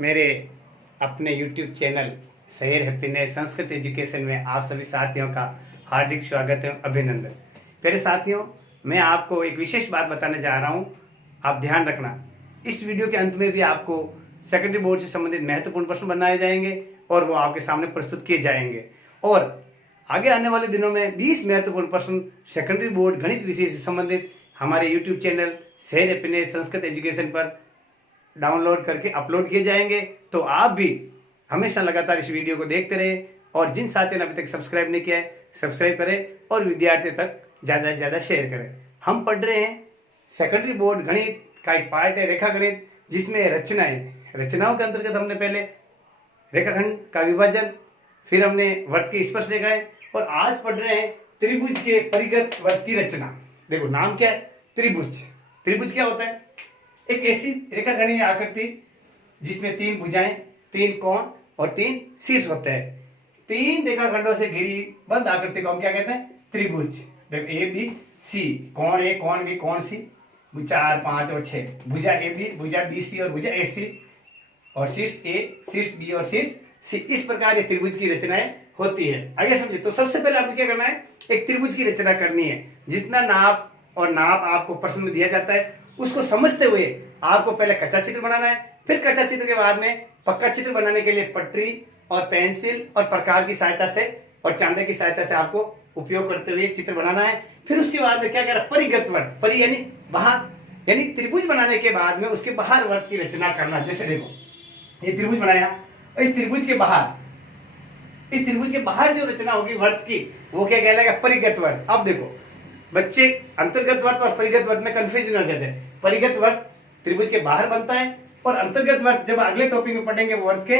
मेरे अपने YouTube channel शहर हैप्पीनेस संस्कृत एजुकेशन में आप सभी साथियों का हार्दिक स्वागत है, अभिनंदन। मेरे साथियों, मैं आपको एक विशेष बात बताने जा रहा हूं, आप ध्यान रखना। इस वीडियो के अंत में भी आपको सेकेंडरी बोर्ड से संबंधित महत्वपूर्ण प्रश्न बनाए जाएंगे और वो आपके सामने प्रस्तुत किए जाएंगे। और आगे आने वाले दिनों में 20 महत्वपूर्ण प्रश्न सेकेंडरी बोर्ड गणित विषय से संबंधित हमारे YouTube चैनल शहर हैप्पीनेस संस्कृत एजुकेशन पर डाउनलोड करके अपलोड किए जाएंगे। तो आप भी हमेशा लगातार इस वीडियो को देखते रहें और जिन साथियों ने अभी तक सब्सक्राइब नहीं किया है सब्सक्राइब करें और विद्यार्थियों तक ज़्यादा से ज़्यादा शेयर करें। हम पढ़ रहे हैं सेकेंडरी बोर्ड गणित का एक पार्ट है रेखा गणित, जिसमें रचनाओं के अंतर्गत हमने पहले रेखाखंड का विभाजन, फिर हमने वर्त की स्पर्श रेखाएं और आज पढ़ रहे हैं त्रिभुज के परिगत वर्त की रचना। देखो नाम क्या है, त्रिभुज। त्रिभुज क्या होता है? एक ऐसी रेखाखंडीय आकृति जिसमें 3 भुजाएं, 3 कोण और 3 शीर्ष होते हैं। 3 रेखाखंडों से घिरी बंद आकृति को हम क्या कहते हैं? त्रिभुज। देखो ए बी सी, कोण ए, कोण बी, कोण सी, 4 5 और 6, भुजा ए बी, भुजा बी सी और भुजा ए सी, और शीर्ष ए, शीर्ष बी और शीर्ष सी। इस प्रकार ये त्रिभुज की रचनाएं होती है। आगे समझे। तो सबसे पहले आपको क्या करना है? एक त्रिभुज की रचना करनी है। जितना नाप आपको प्रश्न में दिया जाता है उसको समझते हुए आपको पहले कच्चा चित्र बनाना है। फिर कच्चा चित्र के बाद में पक्का चित्र बनाने के लिए पटरी और पेंसिल और प्रकार की सहायता से और चांदे की सहायता से आपको उपयोग करते हुए चित्र बनाना है। फिर उसके बाद में क्या करें? परिगत वर्त, परि यानी बाहर, यानी त्रिभुज बनाने के बाद में उसके बाहर वर्त की रचना करना। जैसे देखो ये त्रिभुज बनाया, इस त्रिभुज के बाहर जो रचना होगी वर्त की वो क्या कहलाएगा? परिगत वर्त। अब देखो बच्चे अंतर्गत वर्त और परिगत वर्त में कंफ्यूजन हो जाते हैं। परिगत वर्त त्रिभुज के बाहर बनता है और अंतर्गत वर्त जब अगले टॉपिक में पढ़ेंगे वो वर्त के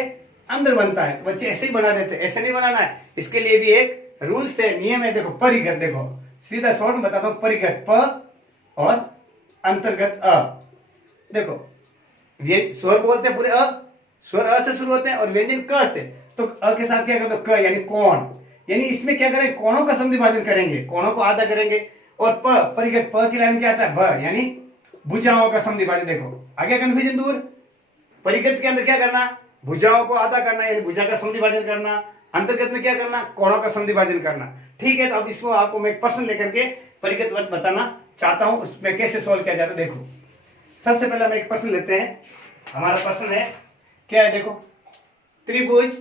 अंदर बनता है। तो बच्चे ऐसे ही बना देते हैं, ऐसे नहीं बनाना है। इसके लिए भी एक रूल से नियम है। देखो परिगत, देखो सीधा शॉर्ट में बताता हूं। परिगत प और अंतर्गत अ। देखो ये स्वर बोलते हैं पूरे अ, स्वर अ से शुरू होते हैं और व्यंजन क से। तो अ के साथ क्या करते हो? क यानी कोण। यानी इसमें क्या करें? कोणों का समविभाजन करेंगे, कोणों को आधा करेंगे। और प, परिगत प की लाइन क्या आता है? भ यानी भुजाओं का समविभाजन। देखो आगे कन्फ्यूजन दूर। परिगत के अंदर क्या करना? भुजाओं को आधा करना यानी भुजा का समविभाजन करना। अंतर्गत में क्या करना? कोणों का समविभाजन करना। ठीक है, तो अब इसको आपको मैं एक प्रश्न लेकर के परिगत वर्त बताना चाहता हूं, उसमें कैसे सोल्व किया जाता है। देखो सबसे पहले हम एक प्रश्न लेते हैं। हमारा प्रश्न है क्या है? देखो त्रिभुज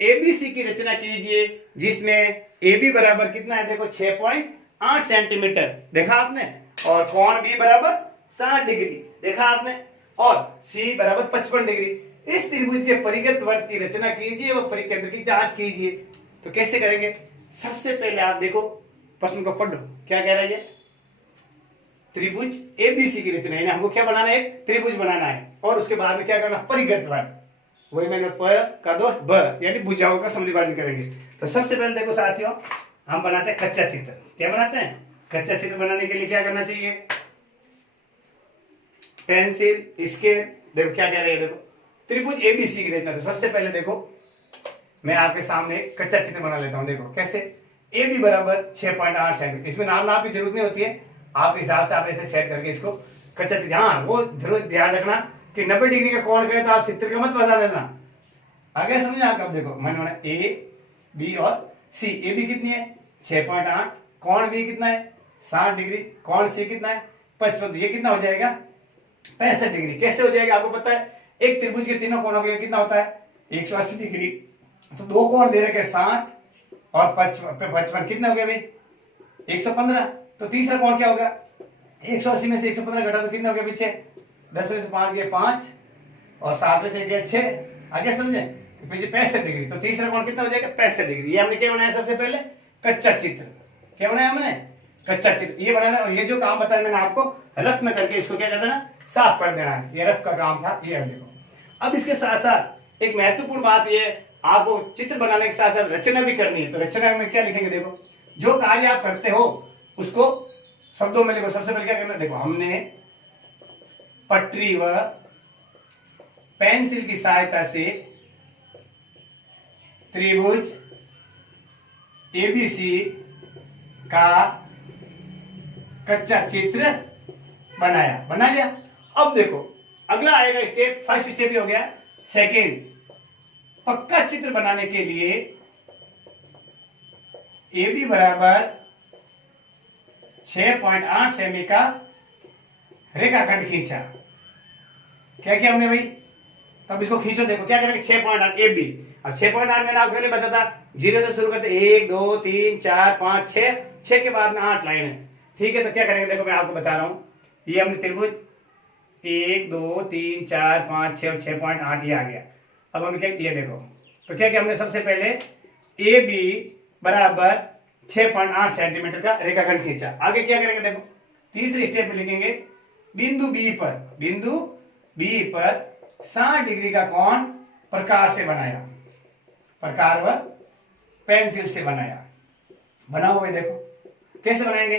एबीसी की रचना कीजिए जिसमें AB बराबर कितना है? देखो 6.8 सेंटीमीटर देखा आपने, और कोण B बराबर 60 डिग्री देखा आपने, और C बराबर 55 डिग्री। इस त्रिभुज के परिगत वर्त की रचना कीजिए व परिकेंद्र की जांच कीजिए। तो कैसे करेंगे? सबसे पहले आप देखो प्रश्न को पढ़ो, क्या कह रहा है ये? त्रिभुज ABC की रचना, यानी हमको क्या बनाना है? एक त्रिभुज बनाना है। और उसके बाद में क्या करना? परिगत वर्त, वही मैंने प का दोस्त ब यानी भुजाओं का समविभाजन करेंगे। तो सबसे पहले देखो साथियों, हम बनाते हैं कच्चा चित्र। क्या बनाते हैं? कच्चा चित्र बनाने के लिए क्या करना चाहिए? Pencil, scale. देखो क्या कह रहे हैं, देखो त्रिभुज एबीसी की रचना। तो सबसे पहले देखो मैं आपके सामने कच्चा चित्र बना लेता हूं। देखो कैसे? AB बराबर 6.8 सेंटीमीटर। इसमें नाप की जरूरत नहीं होती है, आप हिसाब से आप ऐसे सेट करके इसको कच्चा चित्र। हाँ वो जरूर ध्यान रखना कि 90 डिग्री का कोण करे तो आप चित्र का मत बता देना। आगे समझे आप? अब देखो मैंने A B और C। AB कितनी है? 6.8। कोण B कितना है? 60 डिग्री। कोण C कितना है? 55। तो ये कितना हो जाएगा? 65 डिग्री। कैसे हो जाएगा? आपको पता है एक त्रिभुज के तीनों कोणों का कितना होता है? 180 डिग्री। तो दो कोण दे रखे 60 और 55 कितना हो गया भाई? 115। तो तीसरा कोण क्या होगा? 180 में से 115 घटा तो कितना हो गया पीछे? 10 में से 5 गए 5 और 7 में से गए 6। आगे समझे? पीछे 65 डिग्री। तो तीसरा कोण कितना हो जाएगा? 65 डिग्री। ये हमने क्या बनाया? सबसे पहले कच्चा चित्र। क्या बनाया हमने? कच्चा चित्र ये बनाना। और ये जो काम बताया मैंने आपको, रफ में करके इसको क्या कर देना? साफ कर देना है। ये रफ का काम था। ये देखो अब इसके साथ साथ एक महत्वपूर्ण बात ये, आपको चित्र बनाने के साथ साथ रचना भी करनी है। तो रचना में क्या लिखेंगे? देखो जो कार्य आप करते हो उसको शब्दों में लिखो। सबसे पहले क्या करना? देखो हमने पटरी व पेंसिल की सहायता से त्रिभुज एबीसी का कच्चा चित्र बना लिया। अब देखो अगला आएगा स्टेप, फर्स्ट स्टेप ही हो गया। सेकंड, पक्का चित्र बनाने के लिए ए बी बराबर 6.8 सेमी का रेखाखंड खींचा। क्या किया हमने भाई? तब इसको खींचो, देखो क्या करेंगे 6.8 ए बी। अब 6.8 मैंने आपको पहले बताया था, 0 से शुरू करते 1 2 3 4 5 6 के बाद में 8 लाइन है। ठीक है, तो क्या करेंगे देखो मैं आपको बता रहा हूं, ये हमने त्रिभुज 1 2 3 4 5 6 और 6.8 ये आ गया। अब हम क्या, ये देखो तो क्या किया हमने, सबसे पहले ए बी बराबर 6.8 सेंटीमीटर का रेखाखंड खींचा। आगे क्या करेंगे देखो, तीसरी स्टेप में लिखेंगे बिंदु बी पर 60 डिग्री का कोण प्रकाश से बनाया, प्रकार व पेंसिल से बनाया। बनाओ भाई, देखो कैसे बनाएंगे।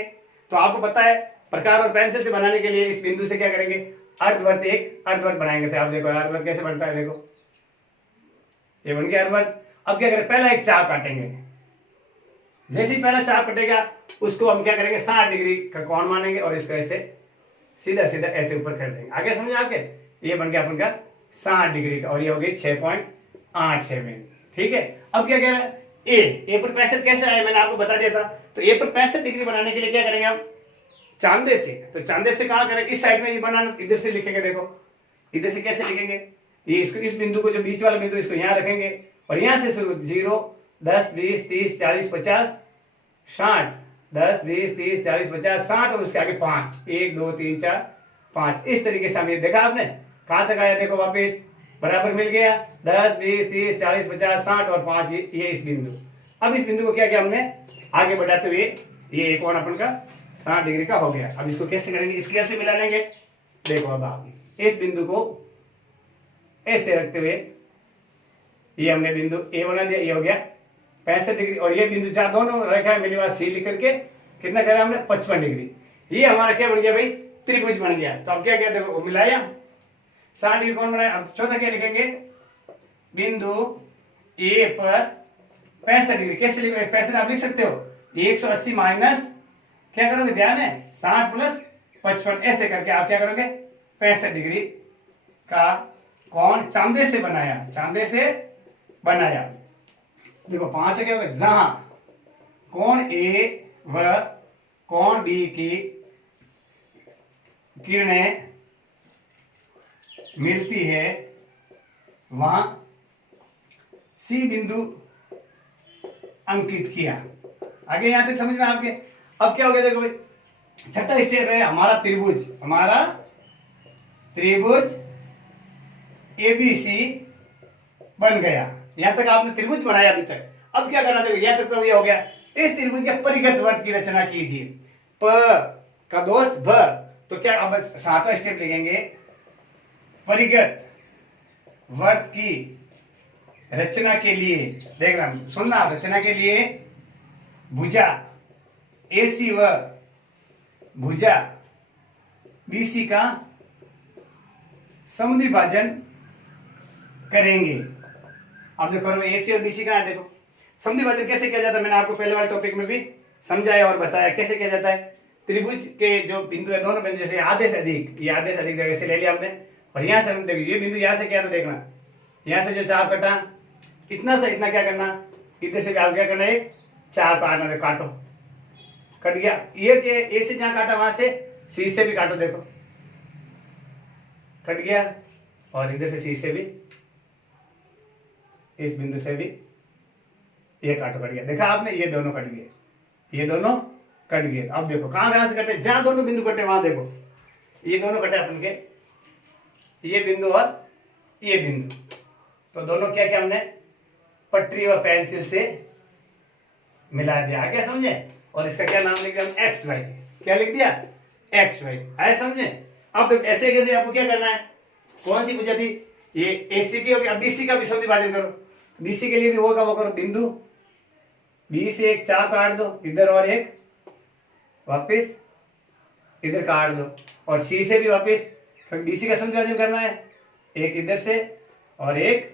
तो आपको पता है प्रकार और पेंसिल से बनाने के लिए इस बिंदु से क्या करेंगे, अर्धवृत्त, एक अर्धवृत्त बनाएंगे। तो आप देखो अर्धवृत्त कैसे बनता है, देखो ये बन गया अर्धवृत्त। अब क्या करें, पहला एक चाप काटेंगे। जैसे ही पहला चाप कटेगा उसको हम क्या करेंगे, 60 डिग्री का कोण मानेंगे और इसको ऐसे सीधा सीधा ऐसे ऊपर कर देंगे। आगे समझे आपके, ये बन गया अपन का 60 डिग्री का और ये हो गई 6.8 सेमी। ठीक है, अब क्या कह रहा है, ए पर 65 कैसे आया मैंने आपको बता दिया था। तो ए पर 65 डिग्री बनाने के लिए क्या करेंगे हम, चांदे से। तो चांदे से कहां करेंगे, इस साइड में ये बनाना, इधर से लिखेंगे। देखो इधर से कैसे लिखेंगे, ये इसको, इस बिंदु को, जो बीच वाला बिंदु इसको यहां रखेंगे और यहां से शुरू 0 10 20 30 40 50 60 10 20 30 40 50 60 और उसके आगे 5 1 2 3 4 5। इस तरीके से हम ये देखा आपने कहां तक आया, देखो वापस बराबर मिल गया 10 20 30 40 50 60 और 5 ये इस बिंदु। अब इस बिंदु को क्या किया हमने, आगे बढ़ाते हुए ये कोण अपन का 60 डिग्री का हो गया। अब इसको कैसे करेंगे, इसके कैसे मिला लेंगे, देखो अब आप इस बिंदु को ऐसे रखते हुए ये हमने बिंदु ए बना दिया, ये हो गया 65 डिग्री। और ये बिंदु जहां दोनों रेखा है मिली सी लिख करके कितना करा हमने, 55 डिग्री। ये हमारा क्या बन गया भाई, त्रिभुज बन गया। तो अब क्या किया, देखो मिलाया 60 डिग्री कोण बनाया। अब चौथा क्या लिखेंगे, बिंदु ए पर 65 डिग्री। कैसे लिखोगे, 65 आप लिख सकते हो 180 माइनस क्या करोगे, ध्यान है 60 प्लस 55, ऐसे करके आप क्या करोगे 65 डिग्री का कोण चांदे से बनाया, चांदे से बनाया। देखो 5 क्या होगा, जहां कोण ए व कोण बी की किरणें मिलती है वहां सी बिंदु अंकित किया। आगे यहां तक समझ में आपके। अब क्या हो गया, देखो भाई छठा स्टेप है हमारा त्रिभुज, हमारा त्रिभुज एबीसी बन गया। यहां तक आपने त्रिभुज बनाया अभी तक। अब क्या करना, देखो यहां तक तो ये हो गया। इस त्रिभुज के परिगत वर्त की रचना कीजिए। प का दोस्त भ, तो क्या अब 7वां स्टेप लिखेंगे, परिगत वर्त की रचना के लिए, देखना सुनना, रचना के लिए भुजा एसी व भुजा बीसी का समुद्विभाजन करेंगे। अब देखो एसी और बीसी का है, देखो समुद्विभाजन कैसे किया जाता है, मैंने आपको पहले वाले टॉपिक में भी समझाया और बताया कैसे किया जाता है। त्रिभुज के जो बिंदु है, दोनों बिंदु जैसे आधे से अधिक, ये आधे से अधिक जगह से ले लिया हमने और यहां से हम देखिए ये बिंदु यहां से क्या, तो देखना यहां से जो चाप कटा इतना से इतना क्या करना, इधर से आप क्या करना है, चाप काटना, काटो, कट गया। ये के ए से जहां काटा वहां से सी से भी काटो, देखो कट गया। और इधर से सी से भी, इस बिंदु से भी ये काटो, कट गया। देखा आपने, ये दोनों कट गए, ये दोनों कट गए। अब देखो कहां कहां से कटे, जहां दोनों बिंदु कटे वहां देखो ये दोनों कटे अपन के, ये बिंदु और ये बिंदु। तो दोनों क्या क्या हमने पटरी व पेंसिल से मिला दिया। आगे समझे। और इसका क्या नाम लिख दिया, एक्स वाई। क्या लिख दिया, एक्स वाई। आए समझे। अब ऐसे कैसे आपको क्या करना है, कौन सी भुजा थी, ये एसी की होगी। अब बीसी का भी समुद्विभाजन करो। बीसी के लिए भी वो करो, बिंदु बी से एक चाप काट दो इधर और एक वापिस इधर काट दो, और सी से भी वापिस, क्योंकि बीसी का समुद्विभाजन करना है, एक इधर से और एक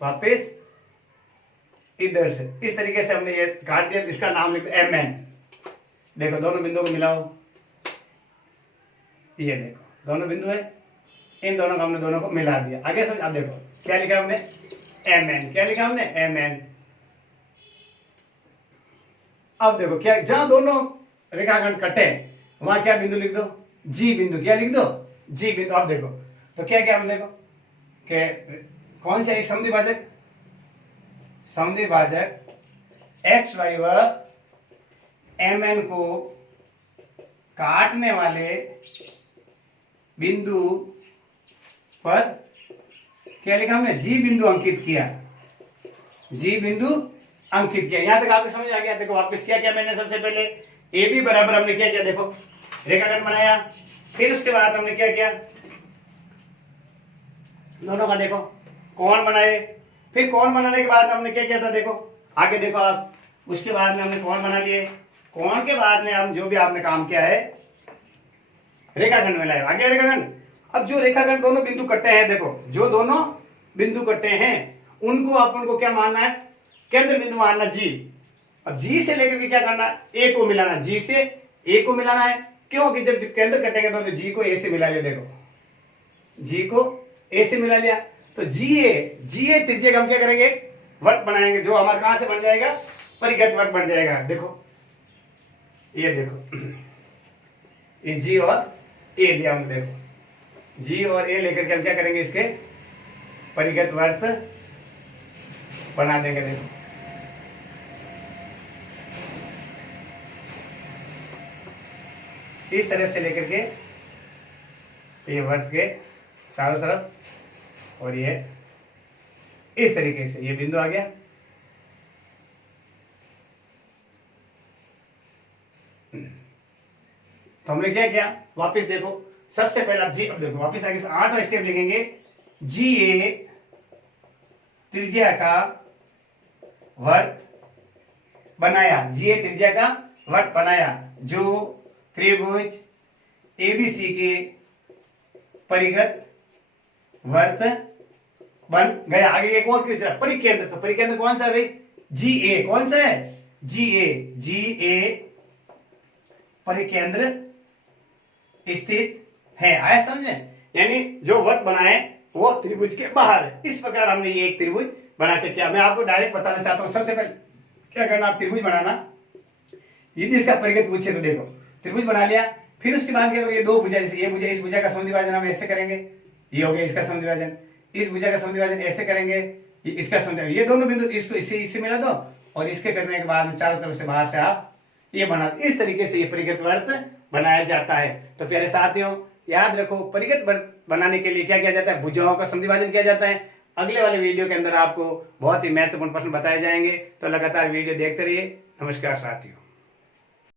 वापिस इधर से। इस तरीके से हमने ये काट दिया। इसका नाम लिख दो एम एन। देखो दोनों बिंदुओं को मिलाओ, ये देखो दोनों बिंदु है, इन दोनों को हमने दोनों को मिला दिया। आगे समझ, अब देखो क्या लिखा हमने, एम एन, क्या लिखा हमने, एम एन। अब देखो क्या, जहां दोनों रेखाखंड कटे वहां क्या बिंदु लिख दो, जी बिंदु, क्या लिख दो, जी बिंदु। अब देखो तो क्या क्या हम देखो कि कौन सा समद्विभाजक, समद्विभाजक एक्स वाई व एम एन को काटने वाले बिंदु पर क्या लिखा हमने, जी बिंदु अंकित किया, जी बिंदु अंकित किया। यहां तक आपको समझ आ गया। देखो वापस क्या क्या मैंने, सबसे पहले ए बी बराबर हमने क्या किया, देखो रेखाखंड बनाया, फिर उसके बाद हमने क्या किया, दोनों का देखो कोण बनाए, फिर कोण बनाने के बाद हमने क्या किया था, देखो आगे देखो आप, उसके बाद में हमने कोण बना लिए, कोण के बाद में हम जो भी आपने काम किया है रेखाखंड में लाए, आगे रेखाखंड। अब जो रेखाखंड दोनों बिंदु कटते हैं, देखो जो दोनों बिंदु कटते हैं उनको अपन को क्या मानना है, केंद्र बिंदु मानना जी। अब जी से लेकर के क्या करना, ए को मिलाना, जी से ए को मिलाना है, क्योंकि जब केंद्र कटेंगे तो जी को ए से मिला लिया, देखो जी को ए से मिला लिया, तो जी ए त्रिज्या का हम क्या करेंगे, वट बनाएंगे, जो हमारे कहां से बन जाएगा, परिगत वट बन जाएगा। देखो ये देखो ये जी और ए लिया हमने, देखो जी और ए लेकर के हम क्या करेंगे, इसके परिगत वर्त बना देंगे। देखो इस तरह से लेकर के ये वर्त के चारों तरफ, और ये इस तरीके से ये बिंदु आ गया। तो हमने क्या किया, वापस देखो सबसे पहले आप जी, अब देखो वापस आगे से 8वां स्टेप लिखेंगे, जी ए त्रिज्या का वर्त बनाया, जी ए त्रिज्या का वर्त बनाया जो त्रिभुज एबीसी के परिगत वर्त बन गया। आगे एक और क्वेश्चन, परिकेंद्र, तो परिकेंद्र कौन सा है भाई, जी ए, कौन सा है, जी ए परिकेंद्र स्थित है। आया समझे, यानी जो वर्त बनाए वो त्रिभुज के बाहर है। इस प्रकार हमने ये एक त्रिभुज बना के किया। मैं आपको डायरेक्ट बताना चाहता हूं, सबसे पहले क्या करना, आप त्रिभुज बनाना, यदि इसका परिगत पूछे तो देखो त्रिभुज बना लिया, फिर उसके बाद क्या करेंगे, दो भुजा, जैसे ये भुजा, इस भुजा का समद्विभाजन हम ऐसे करेंगे, ये हो गया इसका समद्विभाजन, इस भुजा का समद्विभाजन ऐसे करेंगे, इसका समद्विभाजन, ये दोनों बिंदु इसको इससे मिला दो, और इसके करने के बाद में चारों तरफ से बाहर से आप ये बना, इस तरीके से ये परिगत वर्त बनाया जाता है। तो प्यारे साथियों याद रखो, परिगत वर्त बनाने के लिए क्या किया जाता है, भुजाओं का समद्विभाजन किया जाता है। अगले वाले वीडियो के अंदर आपको बहुत ही महत्वपूर्ण प्रश्न बताए जाएंगे, तो लगातार वीडियो देखते रहिए। नमस्कार साथियों।